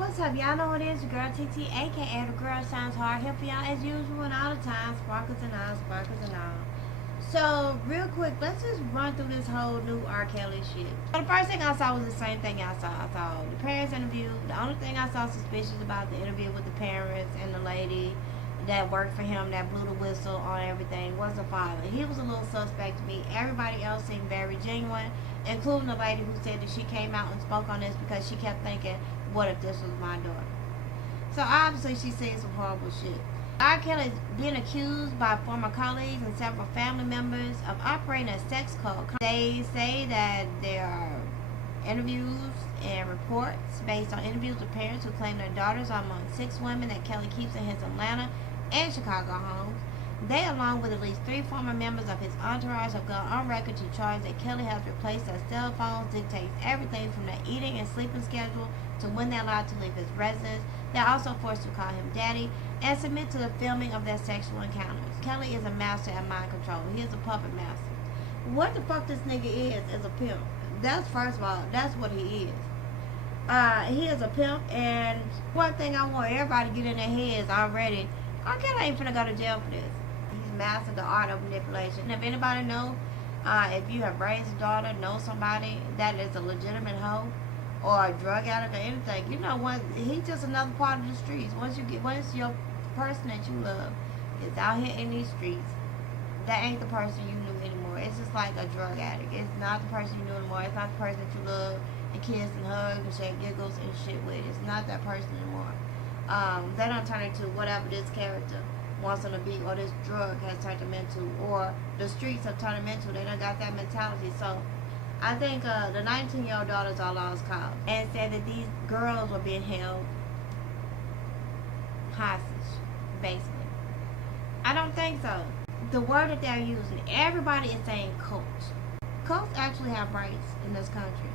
What's up, y'all know what it is, your girl TT, aka the girl shines hard, helping y'all as usual and all the time, sparkles and all, sparkles and all. So, real quick, let's just run through this whole new R.Kelly shit. So the first thing I saw was the same thing I saw. I saw the parents interview. The only thing I saw suspicious about the interview with the parents and the lady that worked for him, that blew the whistle on everything, was the father. He was a little suspect to me. Everybody else seemed very genuine, including the lady who said that she came out and spoke on this because she kept thinking, what if this was my daughter? So obviously she said some horrible shit. R.Kelly is being accused by former colleagues and several family members of operating a sex cult. They say that there are interviews and reports based on interviews with parents who claim their daughters are among 6 women that Kelly keeps in his Atlanta and Chicago homes. They, along with at least 3 former members of his entourage, have gone on record to charge that Kelly has replaced their cell phones, dictates everything from their eating and sleeping schedule to when they're allowed to leave his residence. They're also forced to call him daddy and submit to the filming of their sexual encounters. Kelly is a master at mind control. He is a puppet master. What the fuck this nigga is a pimp. That's, first of all, that's what he is. He is a pimp, and one thing I want everybody to get in their heads already, R.Kelly ain't finna go to jail for this. He's mastered the art of manipulation. And if anybody know, if you have raised a daughter, know somebody that is a legitimate hoe, or a drug addict or anything, you know, he's just another part of the streets. Once your person that you love is out here in these streets, that ain't the person you knew anymore. It's just like a drug addict. It's not the person you knew anymore. It's not the person that you love and kiss and hug and shake giggles and shit with. It's not that person anymore. They don't turn into whatever this character wants them to be, or this drug has turned them into, or the streets have turned them into. They done got that mentality. So I think the 19-year-old daughters are lost cause, and said that these girls were being held hostage, basically. I don't think so. The word that they're using, everybody is saying cults. Cults actually have rights in this country,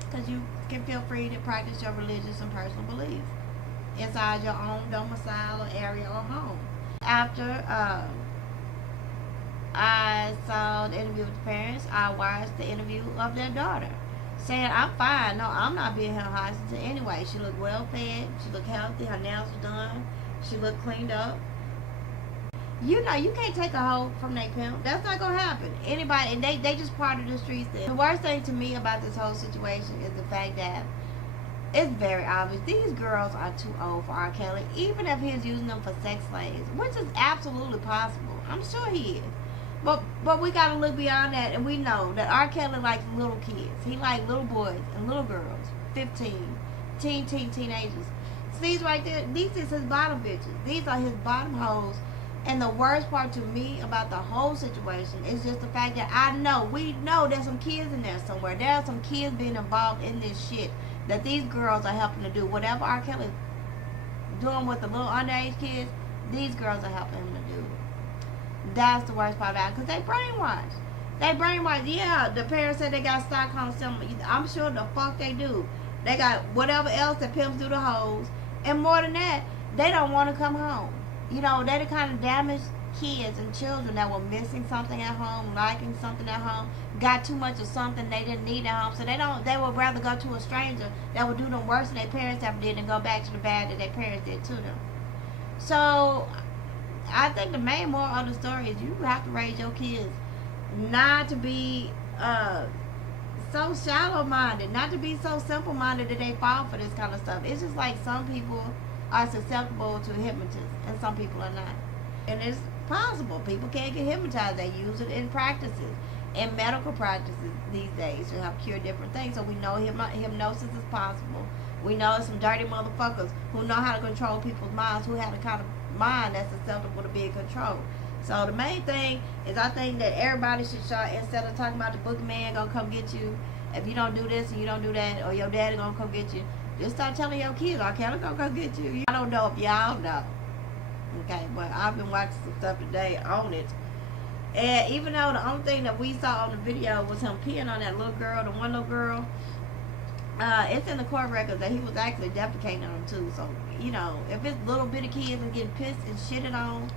because you can feel free to practice your religious and personal beliefs inside your own domicile or area or home. After I saw the interview with the parents, I watched the interview of their daughter, saying, I'm fine. No, I'm not being held hostage anyway. She looked well fed. She looked healthy. Her nails were done. She looked cleaned up. You know, you can't take a hoe from their pimp. That's not going to happen. Anybody, and they just part of the streets there. The worst thing to me about this whole situation is the fact that it's very obvious these girls are too old for R. Kelly, even if he's using them for sex slaves, which is absolutely possible. I'm sure he is. But we gotta look beyond that, and we know that R. Kelly likes little kids. He likes little boys and little girls, 15, teenagers. So these right there, these is his bottom bitches. These are his bottom hoes. And the worst part to me about the whole situation is just the fact that we know there's some kids in there somewhere. There are some kids being involved in this shit that these girls are helping to do. Whatever R. Kelly's doing with the little underage kids, these girls are helping him to do. That's the worst part about it, because they brainwashed. Yeah, the parents said they got Stockholm syndrome. I'm sure the fuck they do. They got whatever else that pimps do to hoes. And more than that, they don't want to come home. You know, they're the kind of damaged kids and children that were missing something at home, liking something at home, got too much of something they didn't need at home. So they would rather go to a stranger that would do them worse than their parents ever did, and go back to the bad that their parents did to them. So I think the main moral of the story is you have to raise your kids not to be so shallow-minded, not to be so simple-minded that they fall for this kind of stuff. It's just like some people are susceptible to hypnotism and some people are not. And it's possible. People can't get hypnotized. They use it in practices, in medical practices these days to help cure different things. So we know hypnosis is possible. We know some dirty motherfuckers who know how to control people's minds, who have the kind of mind that's susceptible to being controlled. So the main thing is, I think that everybody should start, instead of talking about the boogeyman gonna come get you, if you don't do this and you don't do that, or your daddy gonna come get you, just start telling your kids, R. Kelly gonna come get you. I don't know if y'all know. Okay, but I've been watching some stuff today on it. And even though the only thing that we saw on the video was him peeing on that little girl, the one little girl, it's in the court records that he was actually defecating on them too. So, you know, if it's little bitty kids and getting pissed and shitted on,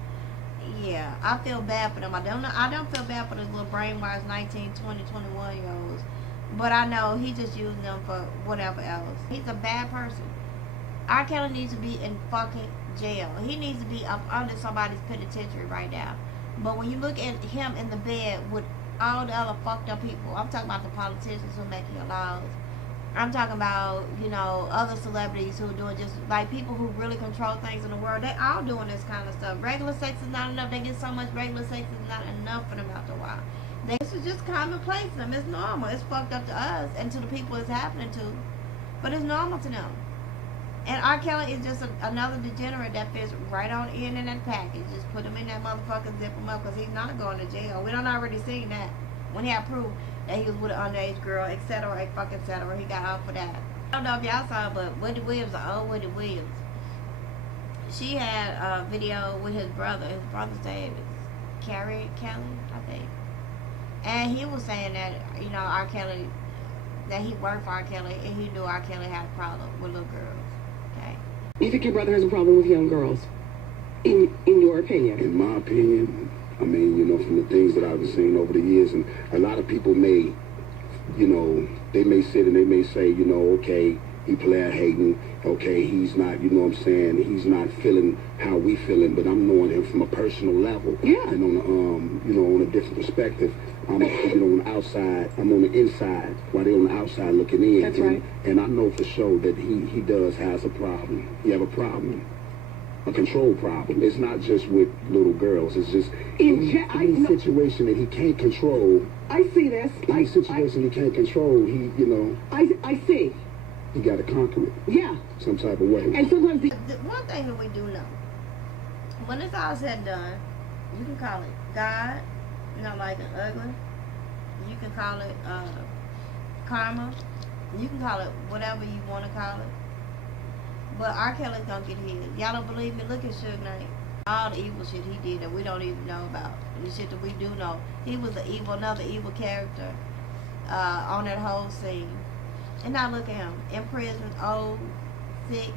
yeah, I feel bad for them. I don't feel bad for those little brainwashed 19, 20, 21-year-olds. But I know he just using them for whatever else. He's a bad person. R.Kelly needs to be in fucking jail. He needs to be up under somebody's penitentiary right now. But when you look at him in the bed with all the other fucked up people, I'm talking about the politicians who are making the laws. I'm talking about, other celebrities who are doing just like people who really control things in the world. They all doing this kind of stuff. Regular sex is not enough. They get so much regular sex is not enough for them after a while. This is just commonplace to them. It's normal. It's fucked up to us and to the people it's happening to. But it's normal to them. And R. Kelly is just another degenerate that fits right on in that package. Just put him in that motherfucker, zip him up, because he's not going to jail. We done already seen that. When he had proof that he was with an underage girl, etc., etc., he got off for that. I don't know if y'all saw, but Wendy Williams, Wendy Williams, she had a video with his brother. His brother's name is Kelly, I think. And he was saying that, R. Kelly, that he worked for R. Kelly, and he knew R. Kelly had a problem with little girls. Okay. You think your brother has a problem with young girls? In your opinion? In my opinion, I mean, from the things that I've seen over the years, and a lot of people may, they may sit and they may say, okay, he player hating, okay, he's not, he's not feeling how we feeling, but I'm knowing him from a personal level. Yeah. And on a different perspective. I'm, on the outside, I'm on the inside, while they're on the outside looking in. That's right. And I know for sure that he does has a problem. He have a problem. A control problem. It's not just with little girls. It's just any situation that he can't control. I see this. Any situation he can't control, I see. He got to conquer it. Yeah. Some type of way. And sometimes the one thing that we do know, when it's all said and done, you can call it God, like an ugly. You can call it karma. You can call it whatever you want to call it. But R. Kelly's gonna get his. Y'all don't believe me? Look at Suge Knight. All the evil shit he did that we don't even know about. And the shit that we do know. He was another evil character on that whole scene. And now look at him. In prison, old, sick.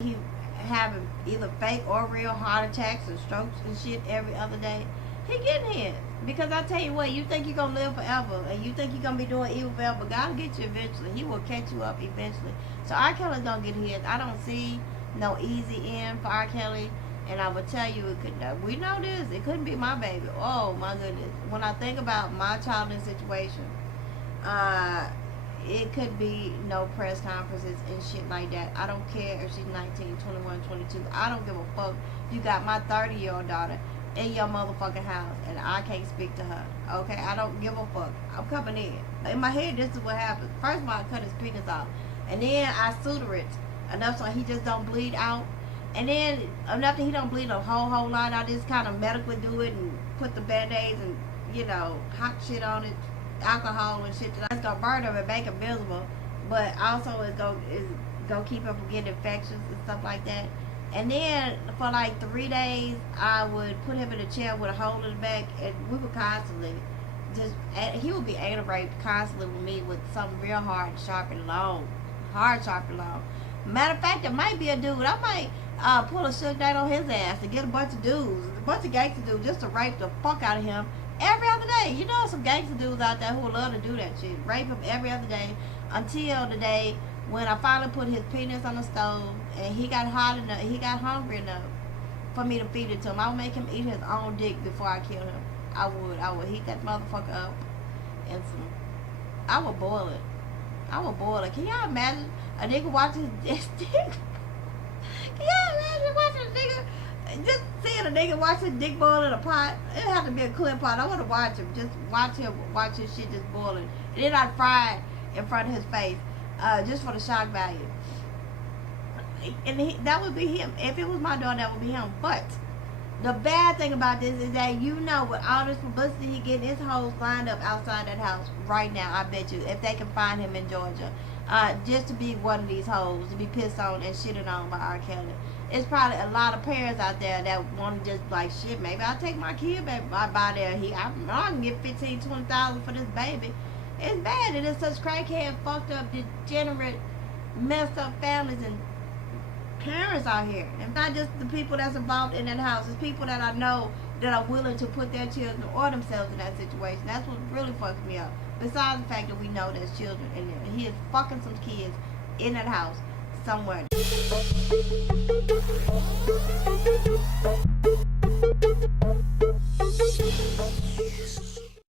He having either fake or real heart attacks and strokes and shit every other day. He getting his. Because I tell you what, you think you're going to live forever, and you think you're going to be doing evil forever, God will get you eventually. He will catch you up eventually. So R. Kelly's going to get his. I don't see no easy end for R. Kelly, and I would tell you, we know this, it couldn't be my baby. Oh, my goodness. When I think about my child in situation, it could be no press conferences and shit like that. I don't care if she's 19, 21, 22. I don't give a fuck. You got my 30-year-old daughter in your motherfucking house, and I can't speak to her. Okay, I don't give a fuck. I'm coming in. In my head, this is what happens. First of all, I cut his penis off, and then I suture it enough so he just don't bleed out. And then enough that he don't bleed a whole lot. I just kind of medically do it and put the band-aids and hot shit on it, alcohol and shit that's gonna burn him and make him miserable. But also it's gonna keep him from getting infections and stuff like that. And then for like 3 days, I would put him in a chair with a hole in the back, and we would constantly he would be anal raped constantly with me with something real hard, sharp and long. Matter of fact, it might be a dude. I might pull a Suge Knight on his ass and get a bunch of gangster dudes just to rape the fuck out of him every other day. You know some gangster dudes out there who would love to do that shit. Rape him every other day until the day when I finally put his penis on the stove and he got hungry enough for me to feed it to him. I would make him eat his own dick before I kill him. I would heat that motherfucker up and I would boil it. Can y'all imagine a nigga watching his dick? Can y'all imagine watching a nigga, just seeing a nigga watch his dick boil in a pot? It have to be a clear pot. I want to watch him watch his shit just boiling. And then I'd fry it in front of his face. Just for the shock value. And that would be him. If it was my daughter, that would be him. But the bad thing about this is that with all this publicity he getting, his hoes lined up outside that house right now, I bet you, if they can find him in Georgia. Just to be one of these hoes, to be pissed on and shitted on by R. Kelly. It's probably a lot of parents out there that want to just like, shit, maybe I'll take my kid back by there. I can get $15,000, $20,000 for this baby. It's bad. It is such crackhead, fucked up, degenerate, messed up families and parents out here. And not just the people that's involved in that house. It's people that I know that are willing to put their children or themselves in that situation. That's what really fucks me up. Besides the fact that we know there's children in there. He is fucking some kids in that house, somewhere.